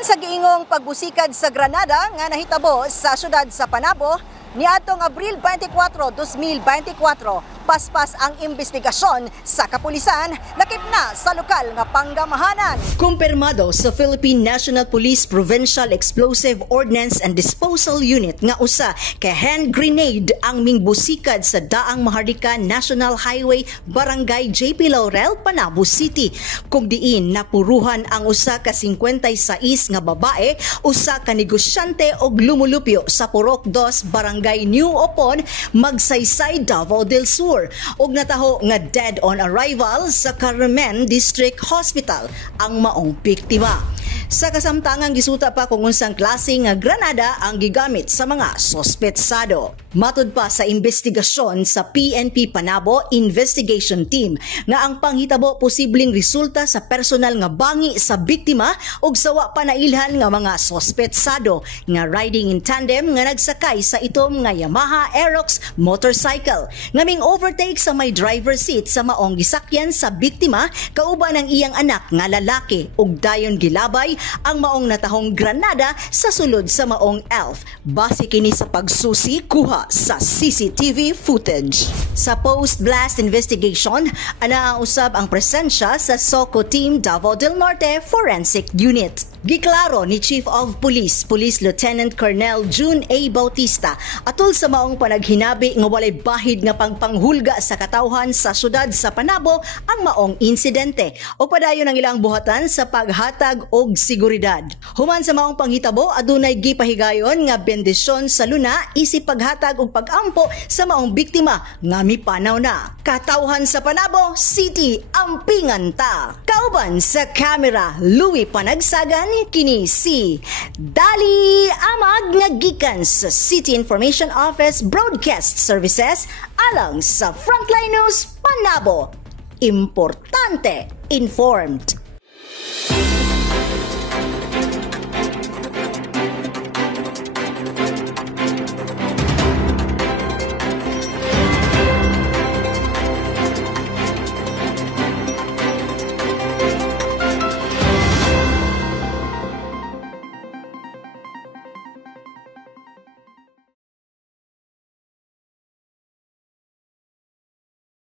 Human sa giingong pagbusikad sa Granada nga nahitabo sa syudad sa Panabo niadtong Abril 24, 2024, paspas ang investigasyon sa kapulisan lakip na sa lokal nga panggamahanan. Kumpirmado sa Philippine National Police Provincial Explosive Ordnance and Disposal Unit nga usa ka hand grenade ang mingbusikad sa Daang Maharlika National Highway, Barangay JP Laurel, Panabo City. Kung diin napuruhan ang usa ka 56 nga babae, usa ka negosyante og lumulupyo sa Purok 2, Barangay New Opon, Magsaysay, Davao del Sur. Og nataho nga dead on arrival sa Carmen District Hospital ang maong biktima. Sa kasamtangang gisuta pa kung unsang klase nga granada ang gigamit sa mga sospetsado. Matud pa sa investigasyon sa PNP Panabo Investigation Team nga ang panghitabo posibleng resulta sa personal nga bangi sa biktima ug sawa pa nailhan nga mga sospetsado nga riding in tandem nga nagsakay sa itom nga Yamaha Aerox motorcycle. Ngaming overtake sa may driver seat sa maong gisakyan sa biktima kauban ang iyang anak nga lalaki ug dayon gilabay ang maong natahong granada sa sulod sa maong elf. Base kini sa pagsusi kuha sa CCTV footage. Sa post-blast investigation, usab ang presensya sa SOCO Team Davao del Norte Forensic Unit. Giklaro ni Chief of Police, Police Lieutenant Colonel June A. Bautista atol sa maong panaghinabi nga walay bahid nga pagpanghulga sa katawhan sa syudad sa Panabo ang maong insidente o padayon ang ilang buhatan sa paghatag og seguridad. Human sa maong panghitabo, adunay gipahigayon nga bendisyon sa luna isip paghatag og pag-ampo sa maong biktima nga mipanaw na. Katawhan sa Panabo City, ampingan ta. Kauban sa kamera, Louie Panagsagan, kini si Dali Amag nga gikan sa City Information Office Broadcast Services alang sa Frontline News Panabo. Importante, informed.